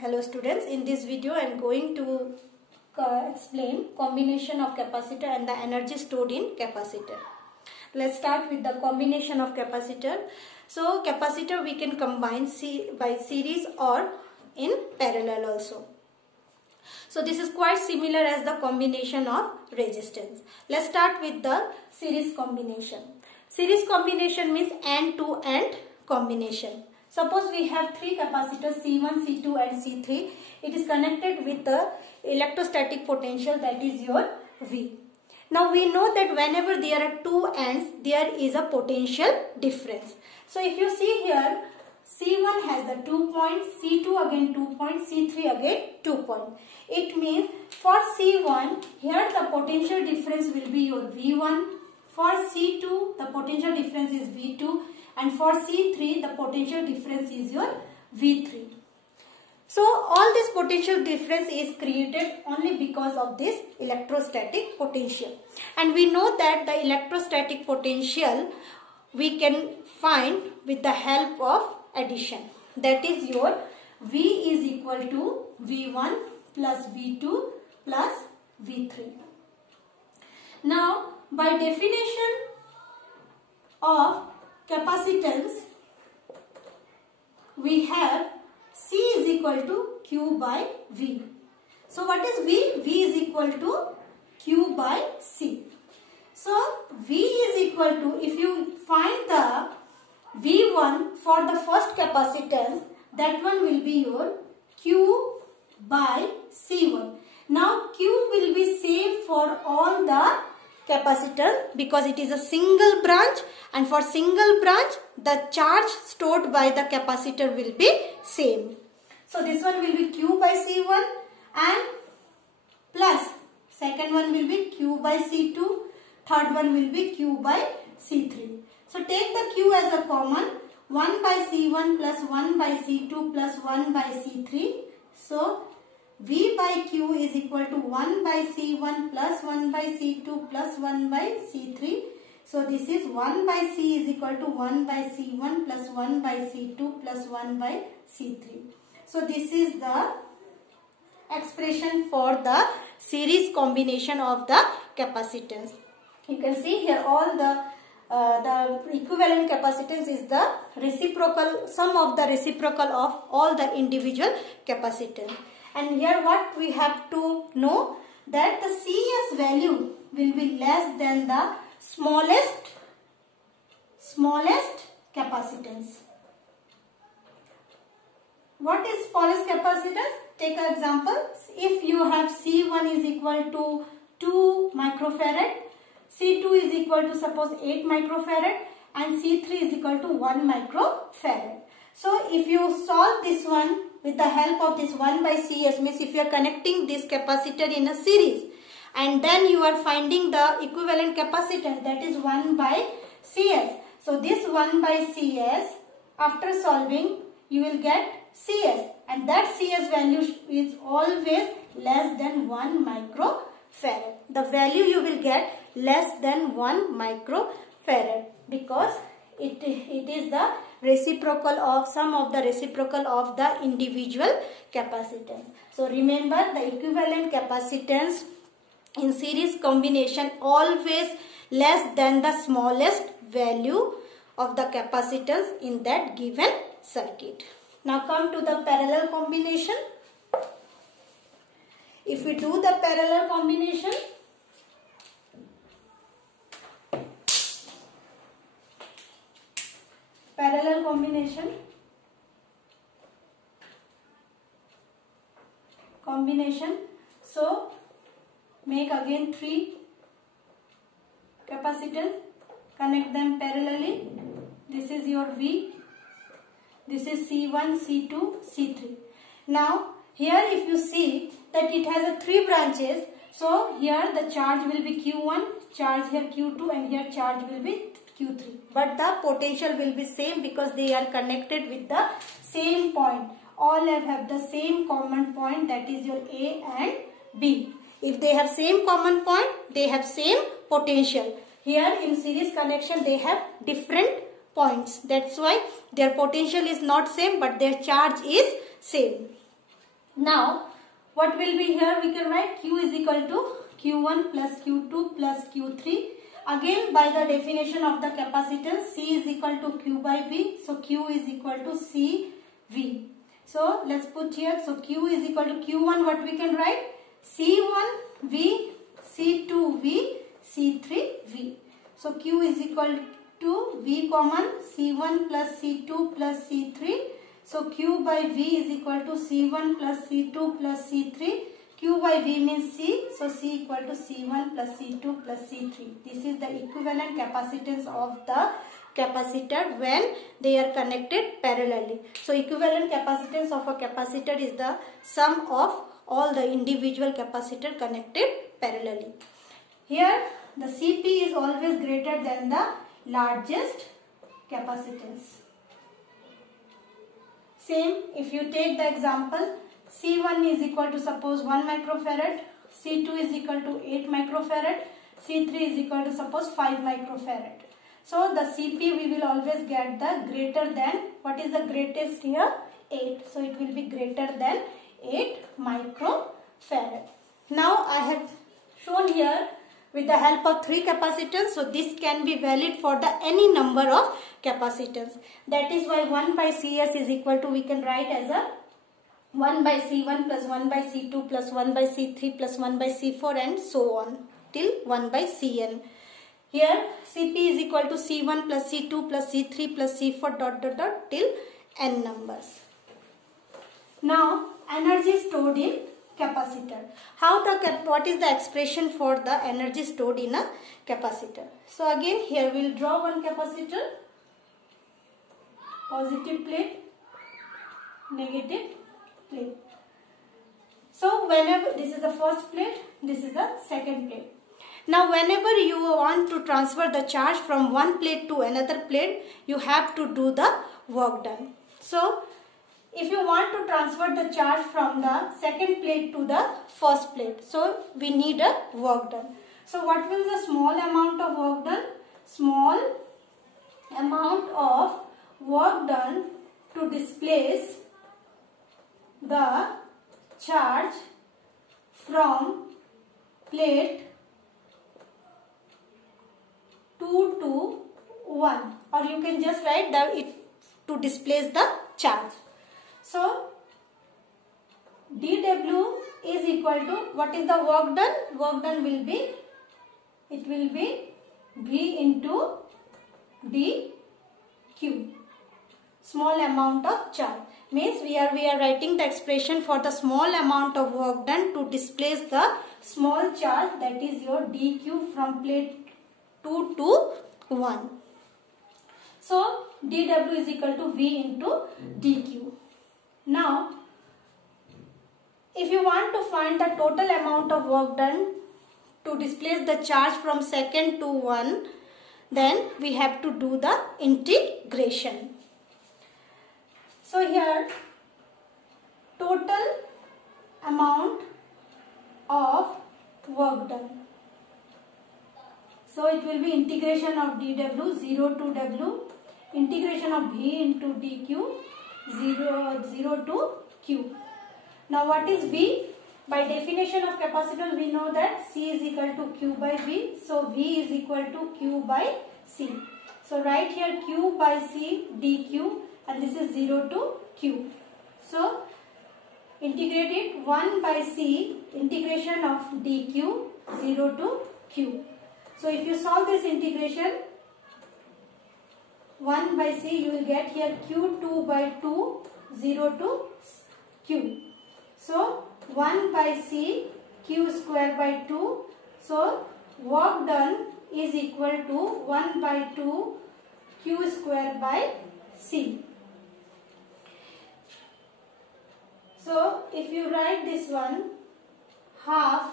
Hello students, in this video I am going to explain combination of capacitor and the energy stored in capacitor. Let's start with the combination of capacitor. So capacitor we can combine by series or in parallel also. So this is quite similar as the combination of resistance. Let's start with the series combination. Series combination means end-to-end combination. Suppose we have three capacitors C1, C2 and C3. It is connected with the electrostatic potential, that is your V. Now we know that whenever there are two ends, there is a potential difference. So if you see here, C1 has the 2 points, C2 again 2 points, C3 again 2 points. It means for C1, here the potential difference will be your V1. For C2, the potential difference is V2. And for C3, the potential difference is your V3. So all this potential difference is created only because of this electrostatic potential. And we know that the electrostatic potential we can find with the help of addition. That is your V is equal to V1 plus V2 plus V3. Now by definition of capacitance, we have C is equal to Q by V. So what is V? V is equal to Q by C. So V is equal to, if you find the V1 for the first capacitance, that one will be your Q by C1. Now Q will be same for all the capacitor because it is a single branch, and for single branch the charge stored by the capacitor will be same. So this one will be Q by C1 and plus second one will be Q by C2, third one will be Q by C3. So take the Q as a common, 1 by C1 plus 1 by C2 plus 1 by C3. So V by Q is equal to 1 by C1 plus 1 by C2 plus 1 by C3. So this is 1 by C is equal to 1 by C1 plus 1 by C2 plus 1 by C3. So this is the expression for the series combination of the capacitance. You can see here all the equivalent capacitance is the reciprocal, sum of the reciprocal of all the individual capacitance. And here what we have to know, that the CS value will be less than the smallest capacitance. What is smallest capacitance? Take an example. If you have C1 is equal to 2 microfarad, C2 is equal to suppose 8 microfarad and C3 is equal to 1 microfarad. So if you solve this one with the help of this 1 by CS, means if you are connecting this capacitor in a series and then you are finding the equivalent capacitance, that is 1 by CS. So this 1 by CS, after solving you will get CS, and that CS value is always less than 1 microfarad. The value you will get less than 1 microfarad because it is the reciprocal of sum of the reciprocal of the individual capacitance. So remember, the equivalent capacitance in series combination always less than the smallest value of the capacitance in that given circuit. Now come to the parallel combination. If we do the parallel combination, so make again three capacitors, connect them parallelly. This is your V, this is C1, C2, C3. Now here if you see that it has a 3 branches, so here the charge will be Q1, charge here Q2 and here charge will be Q3. But the potential will be same because they are connected with the same point. All have the same common point, that is your A and B. If they have same common point, they have same potential. Here in series connection they have different points. That's why their potential is not same but their charge is same. Now what will be here? We can write Q is equal to Q1 plus Q2 plus Q3. Again, by the definition of the capacitance, C is equal to Q by V. So Q is equal to CV. So let's put here. So Q is equal to Q1. What we can write? C1 V, C2 V, C3 V. So Q is equal to V common C1 plus C2 plus C3. So Q by V is equal to C1 plus C2 plus C3. Q by V means C. So C equal to C1 plus C2 plus C3. This is the equivalent capacitance of the capacitor when they are connected parallelly. So equivalent capacitance of a capacitor is the sum of all the individual capacitor connected parallelly. Here the Cp is always greater than the largest capacitance. Same, if you take the example, C1 is equal to suppose 1 microfarad, C2 is equal to 8 microfarad, C3 is equal to suppose 5 microfarad. So the Cp we will always get the greater than, what is the greatest here? 8. So it will be greater than 8 microfarad. Now I have shown here with the help of 3 capacitors. So this can be valid for the any number of capacitors. That is why 1 by Cs is equal to, we can write as a 1 by C1 plus 1 by C2 plus 1 by C3 plus 1 by C4 and so on till 1 by Cn. Here Cp is equal to C1 plus C2 plus C3 plus C4 dot dot dot till n numbers. Now energy stored in capacitor. What is the expression for the energy stored in a capacitor? So again here we will draw one capacitor, positive plate, negative plate. So whenever, this is the first plate, this is the second plate. Now whenever you want to transfer the charge from one plate to another plate, you have to do the work done. So if you want to transfer the charge from the second plate to the first plate, so we need a work done. So what will the small amount of work done? Small amount of work done to displace the charge from plate 2 to 1, or you can just write that it to displace the charge. So dW is equal to, what is the work done? Work done will be, it will be V into dQ. Small amount of charge means we are writing the expression for the small amount of work done to displace the small charge, that is your dQ from plate 2 to 1. So dW is equal to V into dQ. Now if you want to find the total amount of work done to displace the charge from second to 1, then we have to do the integration. So here total amount of work done. So it will be integration of dW 0 to W, integration of V into dQ 0 to Q. Now what is V? By definition of capacitor we know that C is equal to Q by V. So V is equal to Q by C. So write here Q by C dQ, and this is 0 to Q. So integrate it, 1 by C integration of dQ 0 to Q. So if you solve this integration, 1 by C you will get here Q2 by 2 0 to Q. So 1 by C Q square by 2. So work done is equal to 1 by 2 Q square by C. So if you write this one, half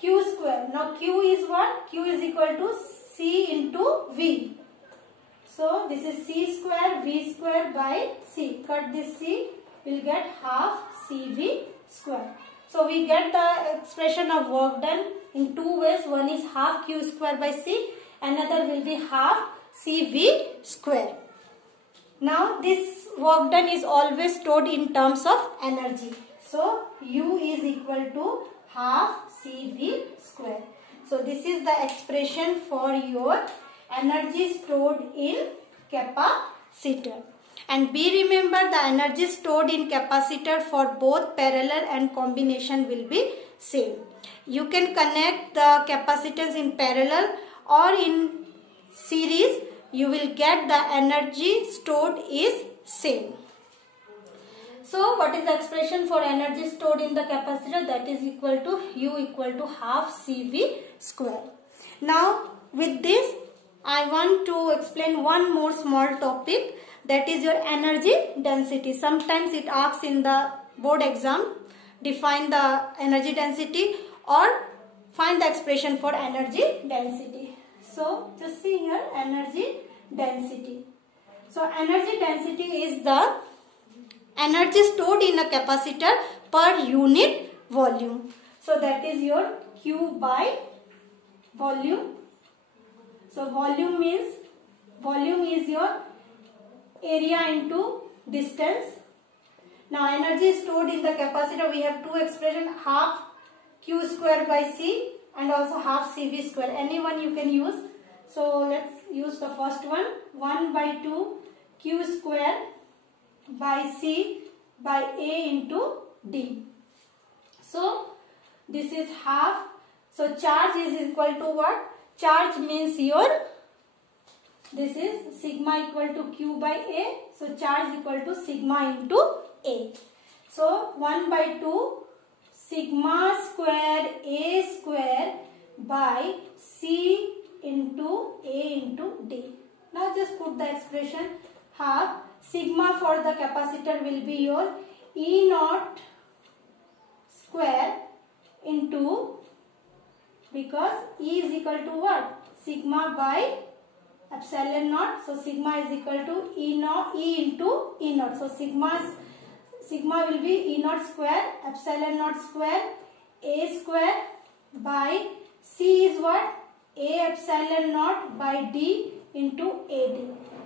Q square. Now Q is what? Q is equal to C into V. So this is C square V square by C. Cut this C, we will get half CV square. So we get the expression of work done in two ways. One is half Q square by C, another will be half CV square. Now this work done is always stored in terms of energy. So U is equal to half CV square. So this is the expression for your energy stored in capacitor. And be remember, the energy stored in capacitor for both parallel and combination will be same. You can connect the capacitors in parallel or in series. You will get the energy stored is same. So what is the expression for energy stored in the capacitor? That is equal to U equal to half CV square. Now with this I want to explain one more small topic, that is your energy density. Sometimes it asks in the board exam, define the energy density or find the expression for energy density. So just see here, energy density. So energy density is the energy stored in a capacitor per unit volume. So that is your Q by volume. So volume is your area into distance. Now energy stored in the capacitor, we have two expressions, half Q square by C and also half CV square. Any one you can use. So let's use the first one, 1 by 2 Q square by C by A into D. So this is half. So charge is equal to what? Charge means this is sigma equal to Q by A. So charge equal to sigma into A. So 1 by 2 sigma square A square by C into A into D. Now just put the expression half. Sigma for the capacitor will be your E naught square into, because E is equal to what? Sigma by epsilon naught. So sigma is equal to E into E naught. So sigma will be E naught square, epsilon naught square, A square by C is what? A epsilon naught by D into AD.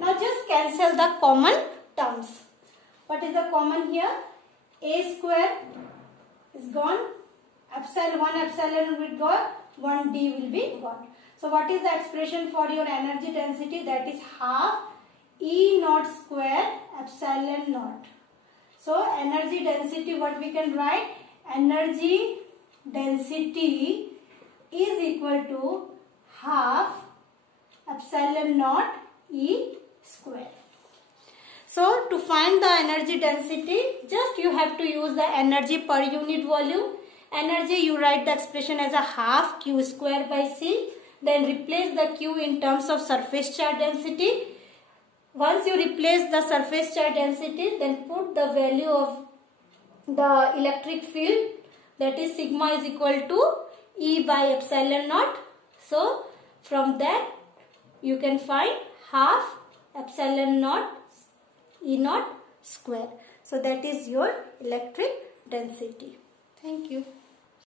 Now just cancel the common terms. What is the common here? A square is gone. One epsilon will go. 1D will be gone. So what is the expression for your energy density? That is half E naught square epsilon naught. So energy density, what we can write? Energy density is equal to half epsilon naught E square. So to find the energy density, just you have to use the energy per unit volume. Energy, you write the expression as a half Q square by C. Then replace the Q in terms of surface charge density. Once you replace the surface charge density, then put the value of the electric field, that is sigma is equal to E by epsilon naught. So from that you can find half epsilon naught E naught square. So that is your electric density. Thank you.